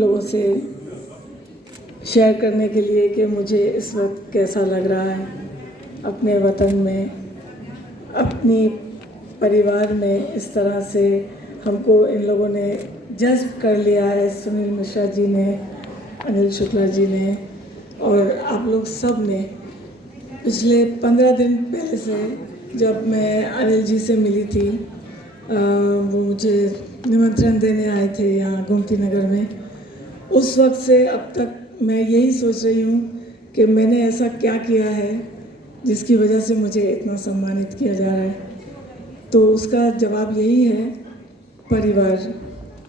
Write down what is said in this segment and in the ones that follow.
लोगों से शेयर करने के लिए कि मुझे इस वक्त कैसा लग रहा है अपने वतन में, अपनी परिवार में। इस तरह से हमको इन लोगों ने जज़्ब कर लिया है, सुनील मिश्रा जी ने, अनिल शुक्ला जी ने और आप लोग सब ने। पिछले 15 दिन पहले से जब मैं अनिल जी से मिली थी, वो मुझे निमंत्रण देने आए थे यहाँ गोमती नगर में, उस वक्त से अब तक मैं यही सोच रही हूँ कि मैंने ऐसा क्या किया है जिसकी वजह से मुझे इतना सम्मानित किया जा रहा है। तो उसका जवाब यही है, परिवार।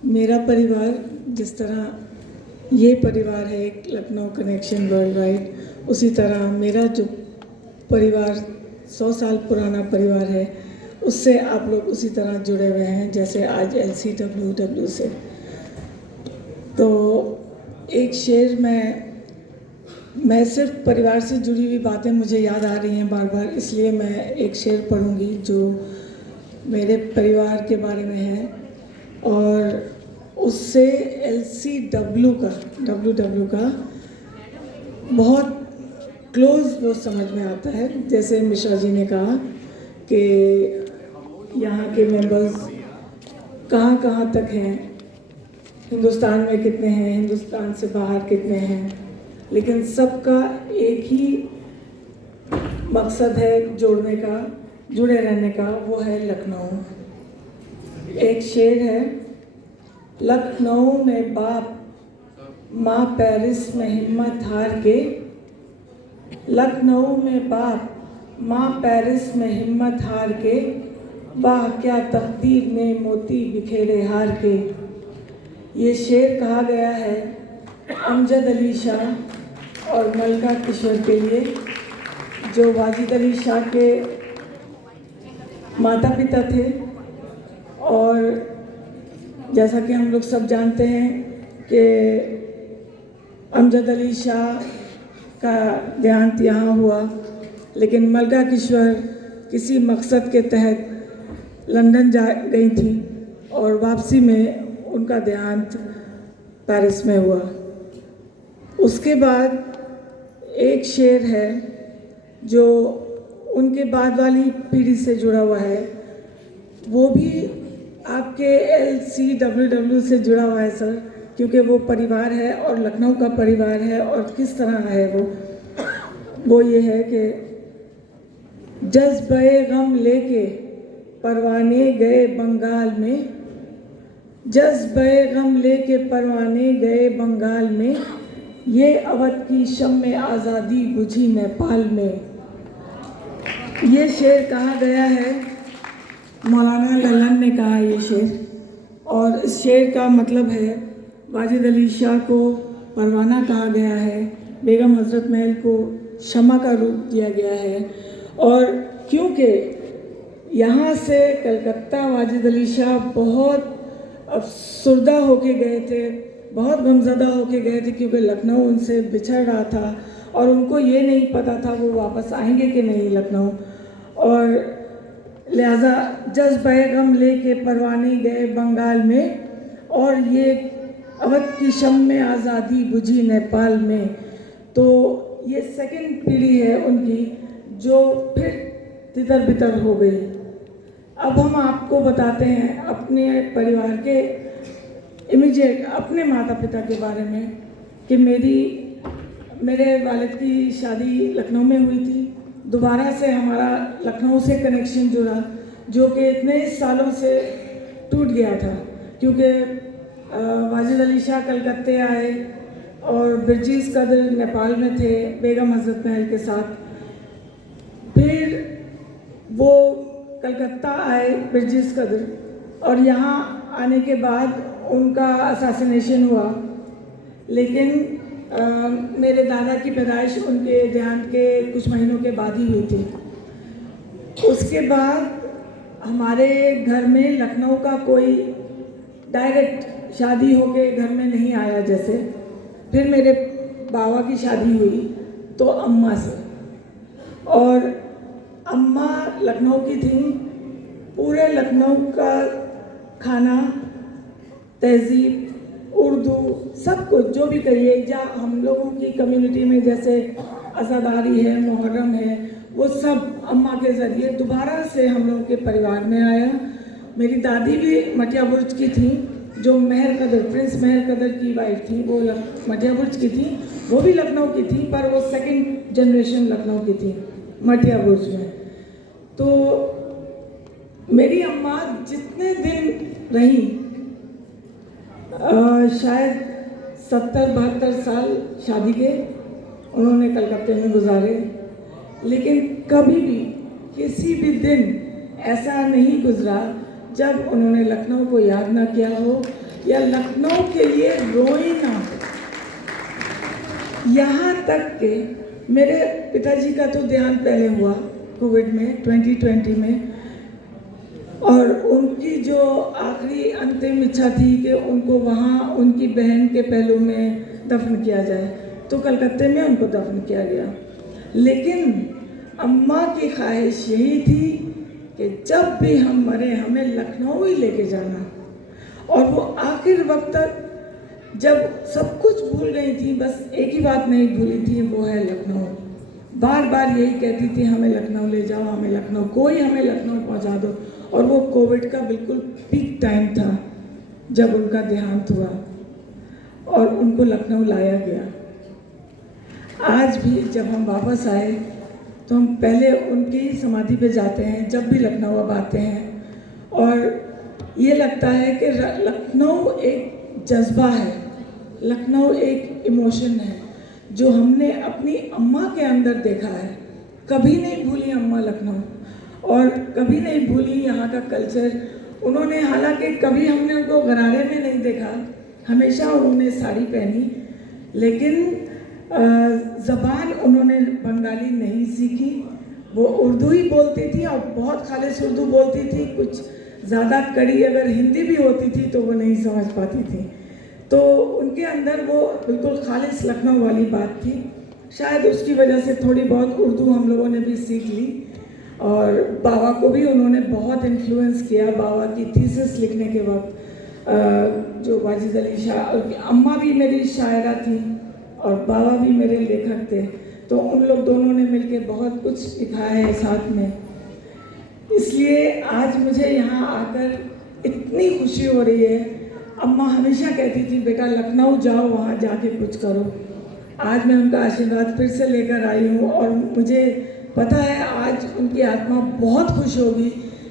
मेरा परिवार, जिस तरह ये परिवार है एक लखनऊ कनेक्शन वर्ल्ड वाइड, उसी तरह मेरा जो परिवार 100 साल पुराना परिवार है, उससे आप लोग उसी तरह जुड़े हुए हैं जैसे आज LCWW से। तो एक शेर मैं सिर्फ परिवार से जुड़ी हुई बातें मुझे याद आ रही हैं बार बार, इसलिए मैं एक शेर पढ़ूंगी जो मेरे परिवार के बारे में है और उससे LCW का बहुत क्लोज वो समझ में आता है। जैसे मिश्रा जी ने कहा कि यहाँ के मेंबर्स कहाँ कहाँ तक हैं, हिंदुस्तान में कितने हैं, हिंदुस्तान से बाहर कितने हैं, लेकिन सबका एक ही मकसद है जोड़ने का, जुड़े रहने का, वो है लखनऊ। एक शेर है, लखनऊ में बाप माँ पेरिस में हिम्मत हार के, लखनऊ में बाप माँ पेरिस में हिम्मत हार के, वाह क्या तकदीर ने मोती बिखेरे हार के। ये शेर कहा गया है अमजद अली शाह और मलका किशोर के लिए, जो वाजिद अली शाह के माता पिता थे। और जैसा कि हम लोग सब जानते हैं कि अमजद अली शाह का देहांत यहाँ हुआ, लेकिन मलका किशोर किसी मकसद के तहत लंदन जा गई थी और वापसी में उनका देहांत पेरिस में हुआ। उसके बाद एक शेर है जो उनके बाद वाली पीढ़ी से जुड़ा हुआ है, वो भी आपके LCWW से जुड़ा हुआ है सर, क्योंकि वो परिवार है और लखनऊ का परिवार है। और किस तरह है वो ये है कि जज्बे गम लेके परवाने गए बंगाल में, जज्बे गम लेके परवाने गए बंगाल में, ये अवध की शम्मे आज़ादी बुझी नेपाल में। ये शेर कहा गया है, मौलाना लल्लन ने कहा ये शेर, और इस शेर का मतलब है वाजिद अली शाह को परवाना कहा गया है, बेगम हज़रत महल को शम्मा का रूप दिया गया है। और क्योंकि यहाँ से कलकत्ता वाजिद अली शाह बहुत अफसुर्दा होके गए थे, बहुत गमज़दा होके गए थे, क्योंकि लखनऊ उनसे बिछड़ रहा था और उनको ये नहीं पता था वो वापस आएंगे कि नहीं लखनऊ। और लिहाजा जज्बे गम लेके परवाने गए बंगाल में, और ये अवध की शम्मे आज़ादी बुझी नेपाल में। तो ये सेकंड पीढ़ी है उनकी जो फिर तितर बितर हो गई। अब हम आपको बताते हैं अपने परिवार के इमीडिएट अपने माता पिता के बारे में कि मेरे वालिद की शादी लखनऊ में हुई थी। दोबारा से हमारा लखनऊ से कनेक्शन जुड़ा, जो कि इतने सालों से टूट गया था, क्योंकि वाजिद अली शाह कलकत्ते आए और बिरजीज़ कदर नेपाल में थे बेगम हज़रत महल के साथ। फिर वो कलकत्ता आए बिरजीज़ कदर, और यहाँ आने के बाद उनका असैसिनेशन हुआ। लेकिन मेरे दादा की पैदाइश उनके देहांत के कुछ महीनों के बाद ही हुई थी। उसके बाद हमारे घर में लखनऊ का कोई डायरेक्ट शादी होके घर में नहीं आया। जैसे फिर मेरे बाबा की शादी हुई तो अम्मा से, और अम्मा लखनऊ की थी। पूरे लखनऊ का खाना, तहजीब, उर्दू, सब कुछ जो भी कहिए, या हम लोगों की कम्युनिटी में जैसे अज़ादारी है, मुहर्रम है, वो सब अम्मा के ज़रिए दोबारा से हम लोगों के परिवार में आया। मेरी दादी भी मटिया बुर्ज की थी, जो महर कदर, प्रिंस महर कदर की वाइफ थी, वो मटिया बुर्ज की थी। वो भी लखनऊ की थी, पर वो सेकंड जनरेशन लखनऊ की थी, मटिया बुर्ज में। तो मेरी अम्मा जितने दिन रही, शायद 70-72 साल शादी के उन्होंने कलकत्ते में गुजारे, लेकिन कभी भी किसी भी दिन ऐसा नहीं गुजरा जब उन्होंने लखनऊ को याद ना किया हो या लखनऊ के लिए रोई ना। यहाँ तक कि मेरे पिताजी का तो देहांत पहले हुआ कोविड में 2020 में, और उनकी जो आखिरी अंतिम इच्छा थी कि उनको वहाँ उनकी बहन के पहलू में दफन किया जाए, तो कलकत्ते में उनको दफन किया गया। लेकिन अम्मा की ख्वाहिश यही थी कि जब भी हम मरे हमें लखनऊ ही लेके जाना। और वो आखिर वक्त तक जब सब कुछ भूल गई थी, बस एक ही बात नहीं भूली थी, वो है लखनऊ। बार बार यही कहती थी, हमें लखनऊ ले जाओ, हमें लखनऊ, कोई हमें लखनऊ पहुंचा दो। और वो कोविड का बिल्कुल पीक टाइम था जब उनका देहांत हुआ और उनको लखनऊ लाया गया। आज भी जब हम वापस आए तो हम पहले उनकी ही समाधि पे जाते हैं जब भी लखनऊ अब आते हैं, और ये लगता है कि लखनऊ एक जज्बा है, लखनऊ एक इमोशन है जो हमने अपनी अम्मा के अंदर देखा है। कभी नहीं भूली अम्मा लखनऊ, और कभी नहीं भूली यहाँ का कल्चर। उन्होंने, हालांकि कभी हमने उनको गरारे में नहीं देखा, हमेशा उन्होंने साड़ी पहनी, लेकिन ज़बान उन्होंने बंगाली नहीं सीखी। वो उर्दू ही बोलती थी और बहुत खालिस उर्दू बोलती थी। कुछ ज़्यादा कड़ी अगर हिंदी भी होती थी तो वो नहीं समझ पाती थी। तो उनके अंदर वो बिल्कुल खालिस लखनऊ वाली बात थी। शायद उसकी वजह से थोड़ी बहुत उर्दू हम लोगों ने भी सीख ली। और बाबा को भी उन्होंने बहुत इन्फ्लुएंस किया। बाबा की थीसिस लिखने के वक्त जो वाजिद अली शाह, अम्मा भी मेरी शायरा थी और बाबा भी मेरे लेखक थे, तो उन लोग दोनों ने मिलके बहुत कुछ लिखा है साथ में। इसलिए आज मुझे यहाँ आकर इतनी खुशी हो रही है। अम्मा हमेशा कहती थी, बेटा लखनऊ जाओ, वहाँ जाके कुछ करो। आज मैं उनका आशीर्वाद फिर से लेकर आई हूँ, और मुझे पता है आज उनकी आत्मा बहुत खुश होगी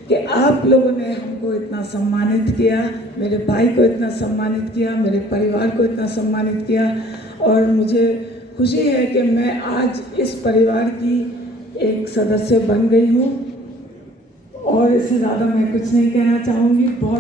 कि आप लोगों ने हमको इतना सम्मानित किया, मेरे भाई को इतना सम्मानित किया, मेरे परिवार को इतना सम्मानित किया। और मुझे खुशी है कि मैं आज इस परिवार की एक सदस्य बन गई हूँ, और इससे ज़्यादा मैं कुछ नहीं कहना चाहूँगी। बहुत